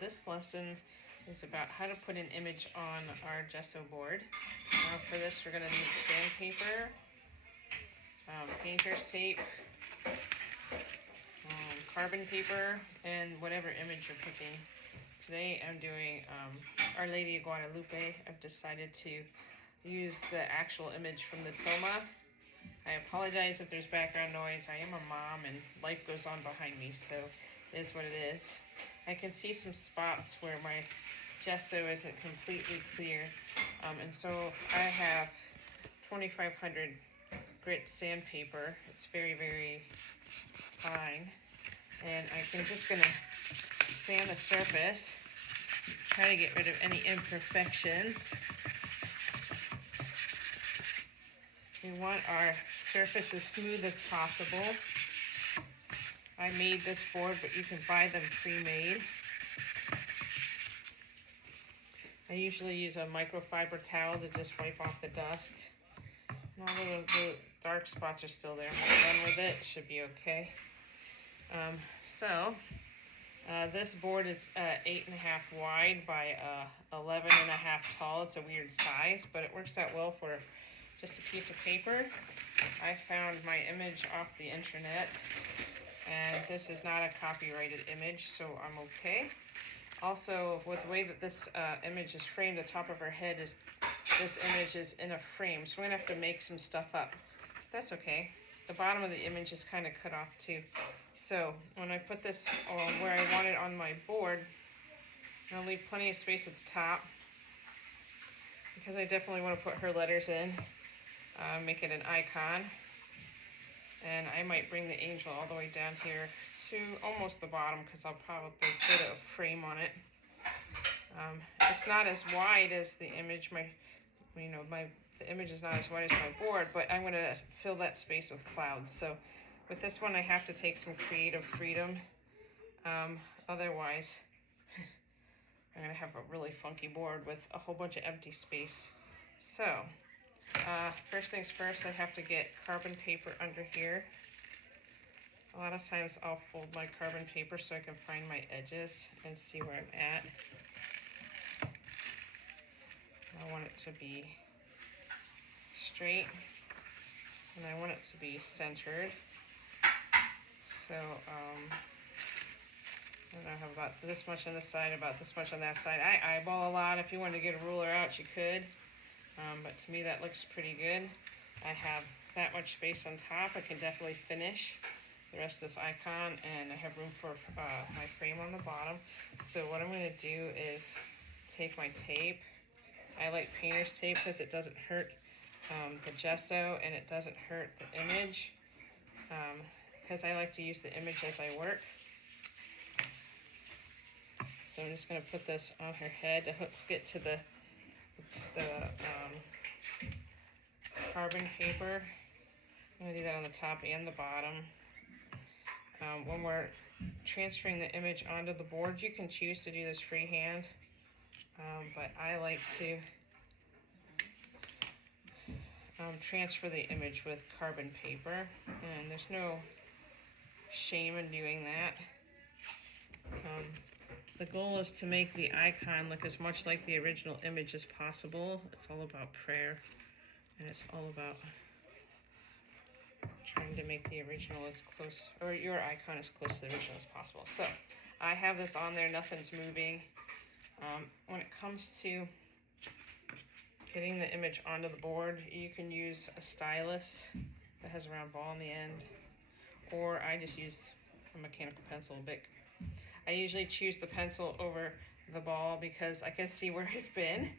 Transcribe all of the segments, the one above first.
this lesson is about how to put an image on our gesso board. For this we're going to need sandpaper, painter's tape, carbon paper, and whatever image you're picking. Today I'm doing Our Lady of Guadalupe. I've decided to use the actual image from the tilma. I apologize if there's background noise. I am a mom and life goes on behind me, so it is what it is. I can see some spots where my gesso isn't completely clear, and so I have 2500 grit sandpaper. It's very, very fine, and I'm just gonna sand the surface, try to get rid of any imperfections. We want our surface as smooth as possible. I made this board, but you can buy them pre-made. I usually use a microfiber towel to just wipe off the dust. And all the dark spots are still there. I'm done with it. Should be okay. This board is 8.5 wide by 11.5 tall. It's a weird size, but it works out well for just a piece of paper. I found my image off the internet, and this is not a copyrighted image, so I'm okay. Also, with the way that this image is framed, the top of her head is, this image is in a frame, so we're gonna have to make some stuff up. That's okay. The bottom of the image is kind of cut off too. So when I put this where I want it on my board, I'll leave plenty of space at the top because I definitely want to put her letters in, make it an icon. And I might bring the angel all the way down here to almost the bottom because I'll probably put a frame on it. It's not as wide as the image. The image is not as wide as my board, but I'm going to fill that space with clouds. So with this one, I have to take some creative freedom. Otherwise, I'm going to have a really funky board with a whole bunch of empty space. So first things first, I have to get carbon paper under here. A lot of times I'll fold my carbon paper so I can find my edges and see where I'm at. I want it to be straight, and I want it to be centered. So I have about this much on this side, about this much on that side. I eyeball a lot. If you wanted to get a ruler out, you could. But to me that looks pretty good. I have that much space on top. I can definitely finish the rest of this icon, and I have room for my frame on the bottom. So what I'm going to do is take my tape. I like painter's tape because it doesn't hurt the gesso and it doesn't hurt the image, because I like to use the image as I work. So I'm just going to put this on her head to hook it to the carbon paper. I'm going to do that on the top and the bottom. When we're transferring the image onto the board, you can choose to do this freehand, but I like to transfer the image with carbon paper, and there's no shame in doing that. The goal is to make the icon look as much like the original image as possible. It's all about prayer, and it's all about trying to make the original as close, or your icon as close to the original as possible. So I have this on there, nothing's moving. When it comes to getting the image onto the board, you can use a stylus that has a round ball on the end, or I just use a mechanical pencil, a Bic. I usually choose the pencil over the ball because I can see where I've been,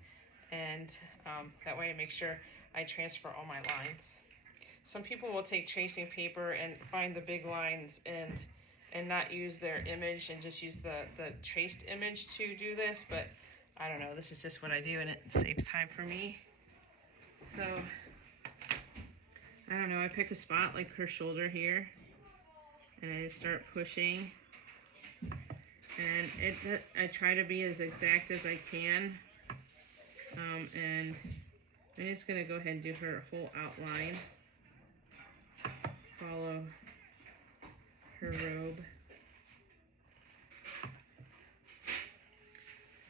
and that way I make sure I transfer all my lines. Some people will take tracing paper and find the big lines and not use their image and just use the traced image to do this, but I don't know, this is just what I do and it saves time for me. So, I don't know, I pick a spot like her shoulder here, and I just start pushing. And I try to be as exact as I can. And I'm just going to go ahead and do her whole outline. Follow her robe.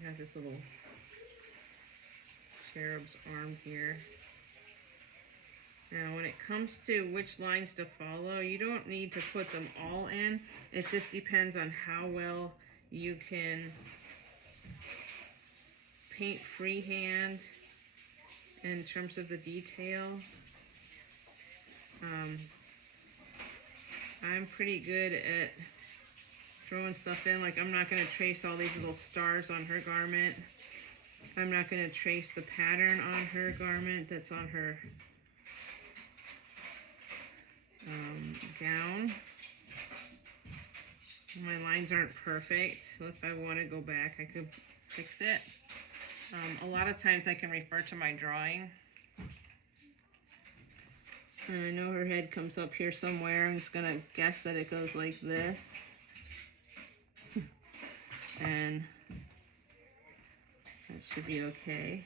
has this little cherub's arm here. Now, when it comes to which lines to follow, you don't need to put them all in. It just depends on how well you can paint freehand in terms of the detail. I'm pretty good at throwing stuff in. Like, I'm not going to trace all these little stars on her garment. I'm not going to trace the pattern on her garment that's on her gown. My lines aren't perfect, so if I want to go back, I could fix it. A lot of times I can refer to my drawing. And I know her head comes up here somewhere. I'm just gonna guess that it goes like this. And that should be okay.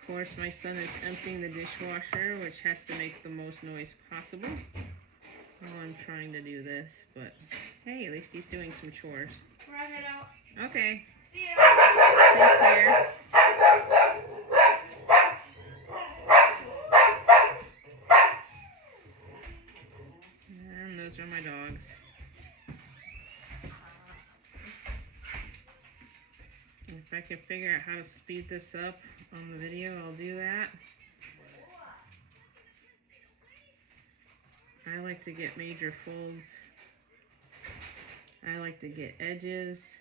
Of course, my son is emptying the dishwasher, which has to make the most noise possible while I'm trying to do this. But hey, at least he's doing some chores. We're gonna head out. Okay. See you. Take care. And those are my dogs. If I can figure out how to speed this up on the video, I'll do that. I like to get major folds. I like to get edges.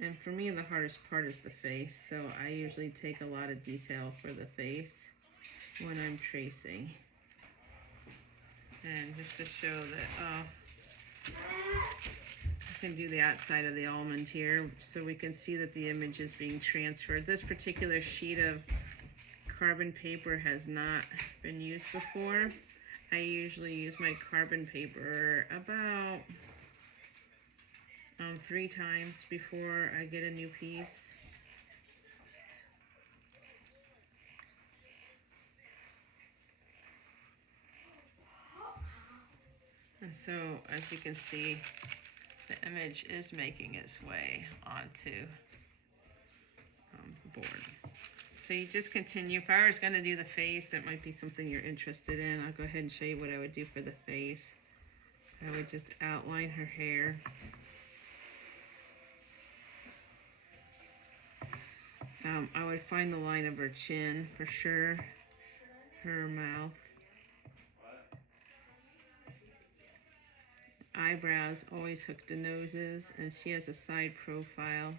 And for me, the hardest part is the face. So I usually take a lot of detail for the face when I'm tracing. And just to show that I can do the outside of the almond here so we can see that the image is being transferred. This particular sheet of carbon paper has not been used before. I usually use my carbon paper about 3 times before I get a new piece. And so, as you can see, the image is making its way onto the board. So you just continue. If I was going to do the face, it might be something you're interested in. I'll go ahead and show you what I would do for the face. I would just outline her hair. I would find the line of her chin for sure, her mouth. Eyebrows, always hook to noses, and she has a side profile.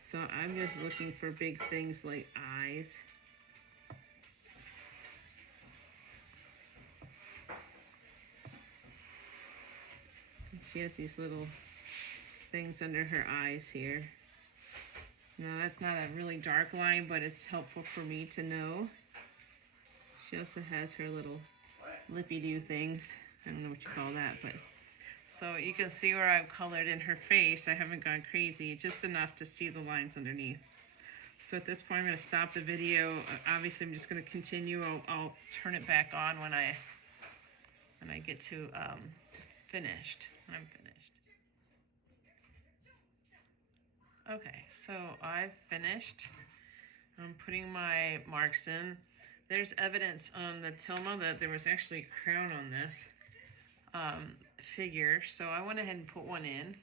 So I'm just looking for big things like eyes. And she has these little things under her eyes here. Now that's not a really dark line, but it's helpful for me to know. She also has her little lippy-doo things. I don't know what you call that, but... So you can see where I've colored in her face. I haven't gone crazy, just enough to see the lines underneath. So at this point, I'm going to stop the video. Obviously, I'm just going to continue. I'll turn it back on when I get to finished. When I'm finished. Okay, so I've finished. I'm putting my marks in. There's evidence on the tilma that there was actually a crown on this figure, so I went ahead and put one in.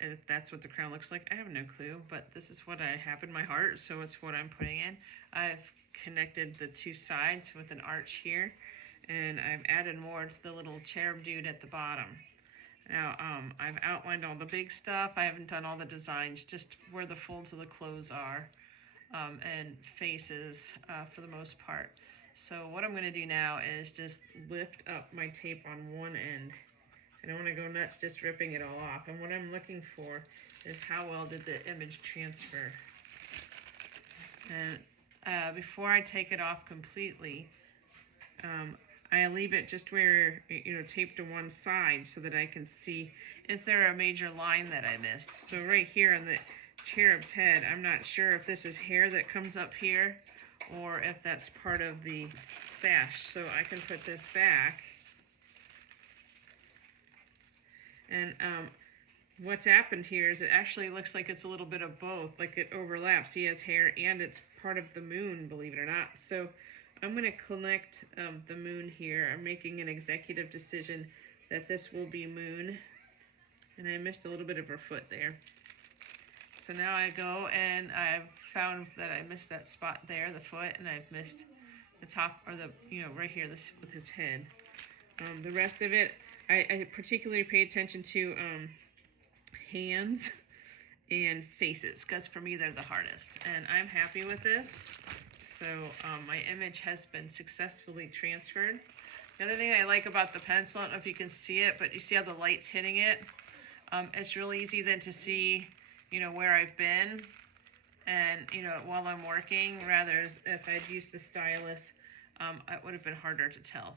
If that's what the crown looks like, I have no clue, but this is what I have in my heart, so it's what I'm putting in. I've connected the 2 sides with an arch here, and I've added more to the little cherub dude at the bottom. Now, I've outlined all the big stuff. I haven't done all the designs, just where the folds of the clothes are, and faces for the most part. So what I'm going to do now is just lift up my tape on one end. I don't want to go nuts just ripping it all off. And what I'm looking for is how well did the image transfer. And before I take it off completely, I leave it just where, taped to one side so that I can see, is there a major line that I missed? So right here on the cherub's head, I'm not sure if this is hair that comes up here or if that's part of the sash. So I can put this back And what's happened here is it actually looks like it's a little bit of both, like it overlaps. He has hair and it's part of the moon, believe it or not. So I'm going to connect the moon here. I'm making an executive decision that this will be moon. And I missed a little bit of her foot there. So now I go and I've found that I missed that spot there, the foot, and I've missed the top, or the, right here, this with his head. The rest of it, I particularly pay attention to hands and faces, because for me they're the hardest. And I'm happy with this. So my image has been successfully transferred. The other thing I like about the pencil, I don't know if you can see it, but you see how the light's hitting it? It's really easy then to see, where I've been and, while I'm working, rather if I'd used the stylus, it would have been harder to tell.